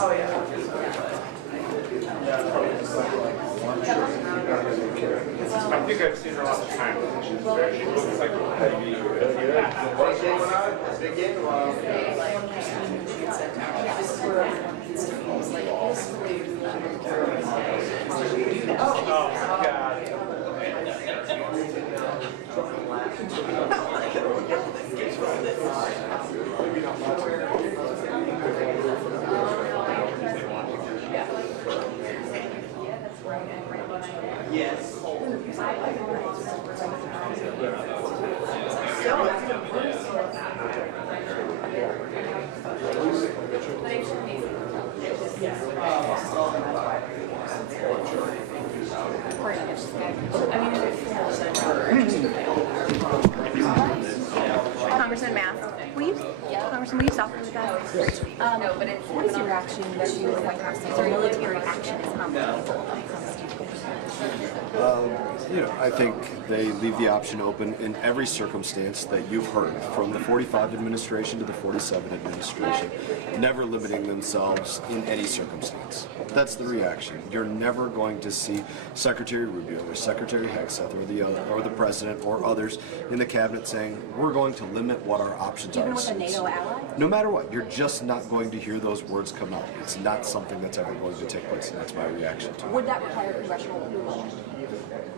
Oh, yeah. I think I've seen her on the time. She looks like a heavy. Oh, God. Yes. Congressman Mast, Congressman, will you stop with that? What is your reaction to the White House military action is on the table when it comes to I think they leave the option open in every circumstance that you've heard, from the 45 administration to the 47 administration, never limiting themselves in any circumstance. That's the reaction. You're never going to see Secretary Rubio or Secretary Hegseth or the President or others in the cabinet saying, we're going to limit what our options are. even with a NATO ally? No matter what, you're just not going to hear those words come out. It's not something that's ever going to take place, and that's my reaction to it. Would that require congressional approval?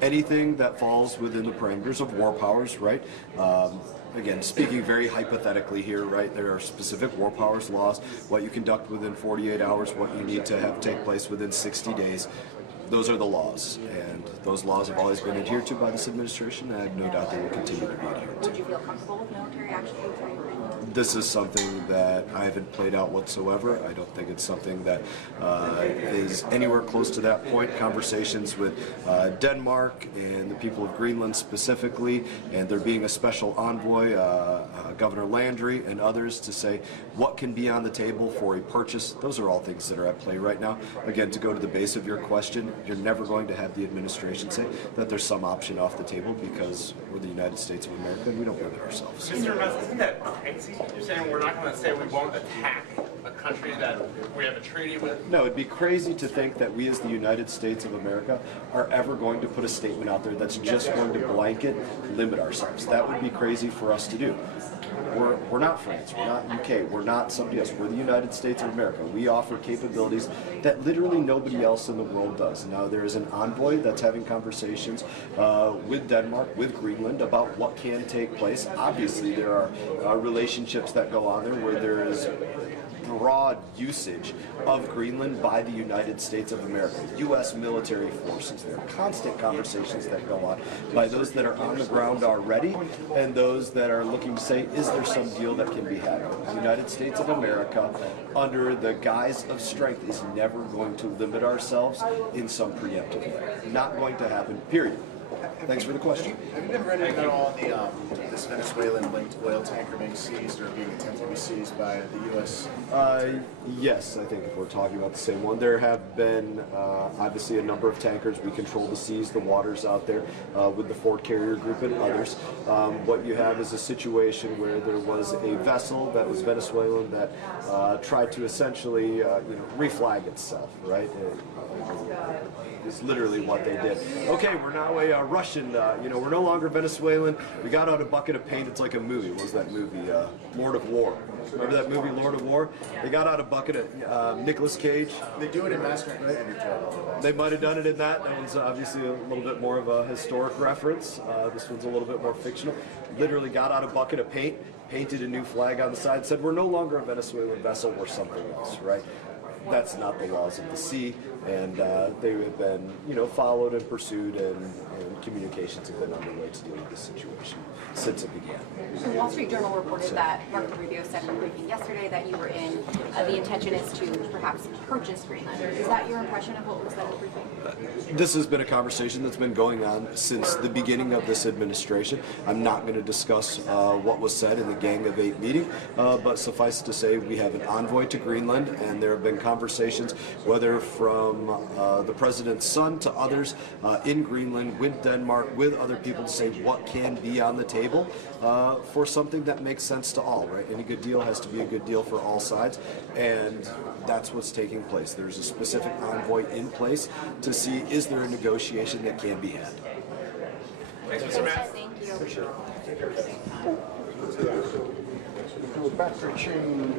Anything that falls within the parameters of war powers, right? Again, speaking very hypothetically here, right? There are specific war powers laws, what you conduct within 48 hours, what you need to have take place within 60 days. Those are the laws, and those laws have always been adhered to by this administration, and I have no doubt they will continue to be adhered to. Would you feel comfortable with military action? This is something that I haven't played out whatsoever. I don't think it's something that is anywhere close to that point. Conversations with Denmark and the people of Greenland specifically, and there being a special envoy, Governor Landry and others, to say what can be on the table for a purchase. Those are all things that are at play right now. Again, to go to the base of your question, you're never going to have the administration say that there's some option off the table because we're the United States of America and we don't limit ourselves. Mr. Mast, isn't that crazy? You're saying we're not going to say we won't attack a country that we have a treaty with? No, it'd be crazy to think that we as the United States of America are ever going to put a statement out there that's just going to blanket limit ourselves. That would be crazy for us to do. We're not France, we're not UK, we're not somebody else. We're the United States of America. We offer capabilities that literally nobody else in the world does. Now there is an envoy that's having conversations with Denmark, with Greenland, about what can take place. Obviously there are relationships that go on there where there is broad usage of Greenland by the United States of America, U.S. military forces. There are constant conversations that go on by those that are on the ground already and those that are looking to say, is there some deal that can be had? The United States of America, under the guise of strength, is never going to limit ourselves in some preemptive way. Not going to happen, period. Thanks for the question. Have you been read anything at all on this Venezuelan-linked oil tanker being seized or being attempted to be seized by the U.S.? Yes, I think if we're talking about the same one. There have been obviously a number of tankers. We control the seas, the waters out there with the Ford Carrier Group and others. What you have is a situation where there was a vessel that was Venezuelan that tried to essentially reflag itself, right? Is literally what they did. Okay, we're now a Russian, we're no longer Venezuelan. We got out a bucket of paint. It's like a movie. What was that movie? Lord of War. Remember that movie, Lord of War? They got out a bucket of Nicolas Cage. They do it in Master and Commander. They might have done it in that. That was obviously a little bit more of a historic reference. This one's a little bit more fictional. Literally got out a bucket of paint, painted a new flag on the side, said we're no longer a Venezuelan vessel, we're something else, right? That's not the laws of the sea, and they have been, followed and pursued, and communications have been underway to deal with this situation since it began. The Wall Street Journal reported that Marco Rubio said in a briefing yesterday that you were in. The intention is to perhaps purchase Greenland. Is that your impression of what was said in the briefing? This has been a conversation that's been going on since the beginning of this administration. I'm not going to discuss what was said in the Gang of Eight meeting, but suffice to say we have an envoy to Greenland, and there have been conversations, whether from from the president's son to others in Greenland, with Denmark, with other people to say what can be on the table for something that makes sense to all, right? Any good deal has to be a good deal for all sides, and that's what's taking place. There's a specific envoy in place to see, is there a negotiation that can be had. Thanks, Mr. Mast. Thank you. Do a battery change.